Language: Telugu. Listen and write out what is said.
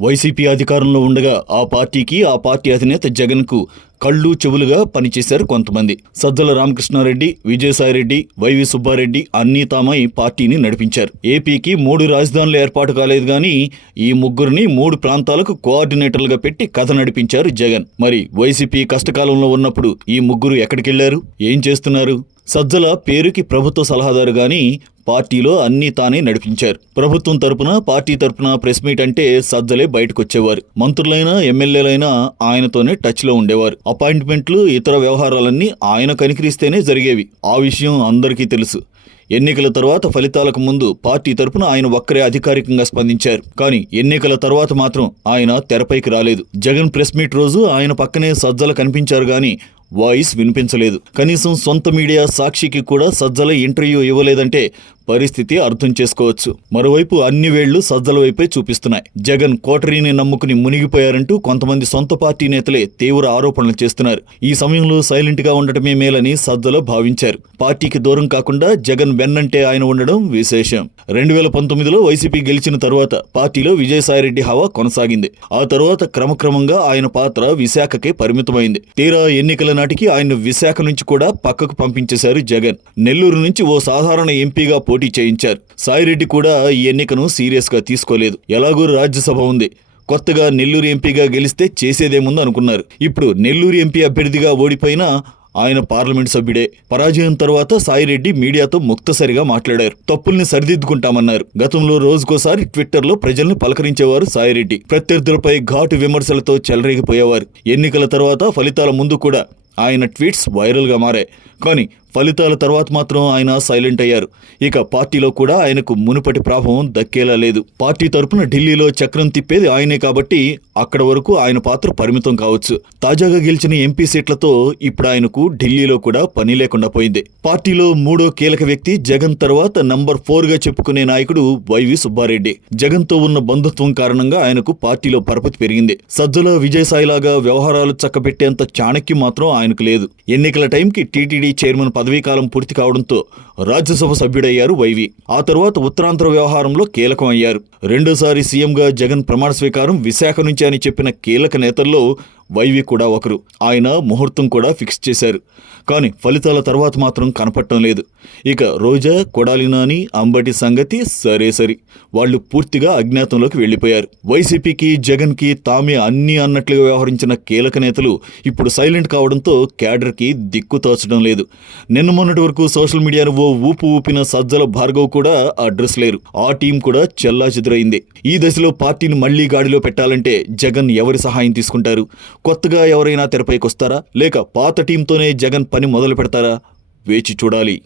వైసీపీ అధికారంలో ఉండగా ఆ పార్టీకి ఆ పార్టీ అధినేత జగన్కు కళ్ళు చెవులుగా పనిచేశారు కొంతమంది. సజ్జల రామకృష్ణారెడ్డి విజయసాయిరెడ్డి వైవి సుబ్బారెడ్డి అన్నీ తామై పార్టీని నడిపించారు. ఏపీకి మూడు రాజధానులు ఏర్పాటు కాలేదు గాని ఈ ముగ్గురిని మూడు ప్రాంతాలకు కోఆర్డినేటర్లుగా పెట్టి కథ నడిపించారు జగన్. మరి వైసీపీ కష్టకాలంలో ఉన్నప్పుడు ఈ ముగ్గురు ఎక్కడికెళ్ళారు? ఏం చేస్తున్నారు? సజ్జల పేరుకి ప్రభుత్వ సలహాదారు గాని పార్టీలో అన్నీ తానే నడిపించారు. ప్రభుత్వం తరపున పార్టీ తరపున ప్రెస్ మీట్ అంటే సజ్జలే బయటకొచ్చేవారు. మంత్రులైనా ఎమ్మెల్యేలైనా ఆయనతోనే టచ్లో ఉండేవారు. అపాయింట్మెంట్లు ఇతర వ్యవహారాలన్నీ ఆయన కనికరిస్తేనే జరిగేవి. ఆ విషయం అందరికీ తెలుసు. ఎన్నికల తర్వాత ఫలితాలకు ముందు పార్టీ తరపున ఆయన ఒక్కరే అధికారికంగా స్పందించారు. కానీ ఎన్నికల తర్వాత మాత్రం ఆయన తెరపైకి రాలేదు. జగన్ ప్రెస్ మీట్ రోజు ఆయన పక్కనే సజ్జల కనిపించారు గాని వాయిస్ వినిపించలేదు. కనీసం సొంత మీడియా సాక్షికి కూడా సజ్జల ఇంటర్వ్యూ ఇవ్వలేదంటే పరిస్థితి అర్థం చేసుకోవచ్చు. మరోవైపు అన్ని వేళ్ళు సజ్జల వైపే చూపిస్తున్నాయి. జగన్ కోటరీని నమ్ముకుని మునిగిపోయారంటూ కొంతమంది సొంత పార్టీ నేతలే తీవ్ర ఆరోపణలు చేస్తున్నారు. ఈ సమయంలో సైలెంట్గా ఉండటమే మేలని సజ్జల భావించారు. పార్టీకి దూరం కాకుండా జగన్ వెన్నంటే ఆయన ఉండడం విశేషం. రెండు వేల పంతొమ్మిదిలో వైసీపీ గెలిచిన తరువాత పార్టీలో విజయసాయిరెడ్డి హవా కొనసాగింది. ఆ తరువాత క్రమక్రమంగా ఆయన పాత్ర విశాఖకే పరిమితమైంది. తీరా ఎన్నికల నాటికి ఆయన విశాఖ నుంచి కూడా పక్కకు పంపించేశారు జగన్. నెల్లూరు నుంచి ఓ సాధారణ ఎంపీగా పోటీ చేయించారు. సాయిరెడ్డి కూడా ఈ ఎన్నికను సీరియస్గా తీసుకోలేదు. ఎలాగూ రాజ్యసభ ఉంది. కొత్తగా నెల్లూరు ఎంపీగా గెలిస్తే చేసేదేముంది అనుకున్నారు. ఇప్పుడు నెల్లూరు ఎంపీ అభ్యర్థిగా ఓడిపోయినా ఆయన పార్లమెంట్ సభ్యుడే. పరాజయం తర్వాత సాయిరెడ్డి మీడియాతో ముక్తసరిగా మాట్లాడారు. తప్పుల్ని సరిదిద్దుకుంటామన్నారు. గతంలో రోజుకోసారి ట్విట్టర్లో ప్రజల్ని పలకరించేవారు సాయిరెడ్డి. ప్రత్యర్థులపై ఘాటు విమర్శలతో చెలరేగిపోయేవారు. ఎన్నికల తర్వాత ఫలితాల ముందు కూడా ఆయన ట్వీట్స్ వైరల్గా మారాయి. కానీ ఫలితాల తర్వాత మాత్రం ఆయన సైలెంట్ అయ్యారు. ఇక పార్టీలో కూడా ఆయనకు మునుపటి ప్రాభవం దక్కేలా లేదు. పార్టీ తరపున ఢిల్లీలో చక్రం తిప్పేది ఆయనే కాబట్టి అక్కడ వరకు ఆయన పాత్ర పరిమితం కావచ్చు. తాజాగా గెలిచిన ఎంపీ సీట్లతో ఇప్పుడు ఆయనకు ఢిల్లీలో కూడా పని లేకుండా పోయింది. పార్టీలో మూడో కీలక వ్యక్తి జగన్ తర్వాత నంబర్ ఫోర్గా చెప్పుకునే నాయకుడు వైవి సుబ్బారెడ్డి. జగన్తో ఉన్న బంధుత్వం కారణంగా ఆయనకు పార్టీలో పరపతి పెరిగింది. సజ్జల విజయసాయిలాగా వ్యవహారాలు చక్కబెట్టేంత చాణక్యం మాత్రం ఆయనకు లేదు. ఎన్నికల టైంకి టీటీడీ చైర్మన్ పదవీకాలం పూర్తి కావడంతో రాజ్యసభ సభ్యుడయ్యారు వైవి. ఆ తర్వాత ఉత్తరాంధ్ర వ్యవహారంలో కీలకం అయ్యారు రెండోసారి సీఎంగా జగన్ ప్రమాణ స్వీకారం విశాఖ నుంచి అని చెప్పిన కీలక నేతల్లో వైవి కూడా ఒకరు. ఆయన ముహూర్తం కూడా ఫిక్స్ చేశారు. కానీ ఫలితాల తర్వాత మాత్రం కనపడటం లేదు. ఇక రోజా కొడాలి నాని అంబటి సంగతి సరే సరి. వాళ్ళు పూర్తిగా అజ్ఞాతంలోకి వెళ్ళిపోయారు. వైసీపీకి జగన్కి తామే అన్నీ అన్నట్లుగా వ్యవహరించిన కీలక నేతలు ఇప్పుడు సైలెంట్ కావడంతో క్యాడర్కి దిక్కు తోచడం లేదు. నిన్న మొన్నటి వరకు సోషల్ మీడియాను ఓ ఊపు ఊపిన సజ్జల భార్గవ్ కూడా అడ్రస్ లేరు. ఆ టీం కూడా చెల్లా ఈ దశలో పార్టీని మళ్ళీ గాడిలో పెట్టాలంటే జగన్ ఎవరి సహాయం తీసుకుంటారు? కొత్తగా ఎవరైనా తెరపైకి వస్తారా లేక పాత టీంతోనే జగన్ పని మొదలు పెడతారా వేచి చూడాలి.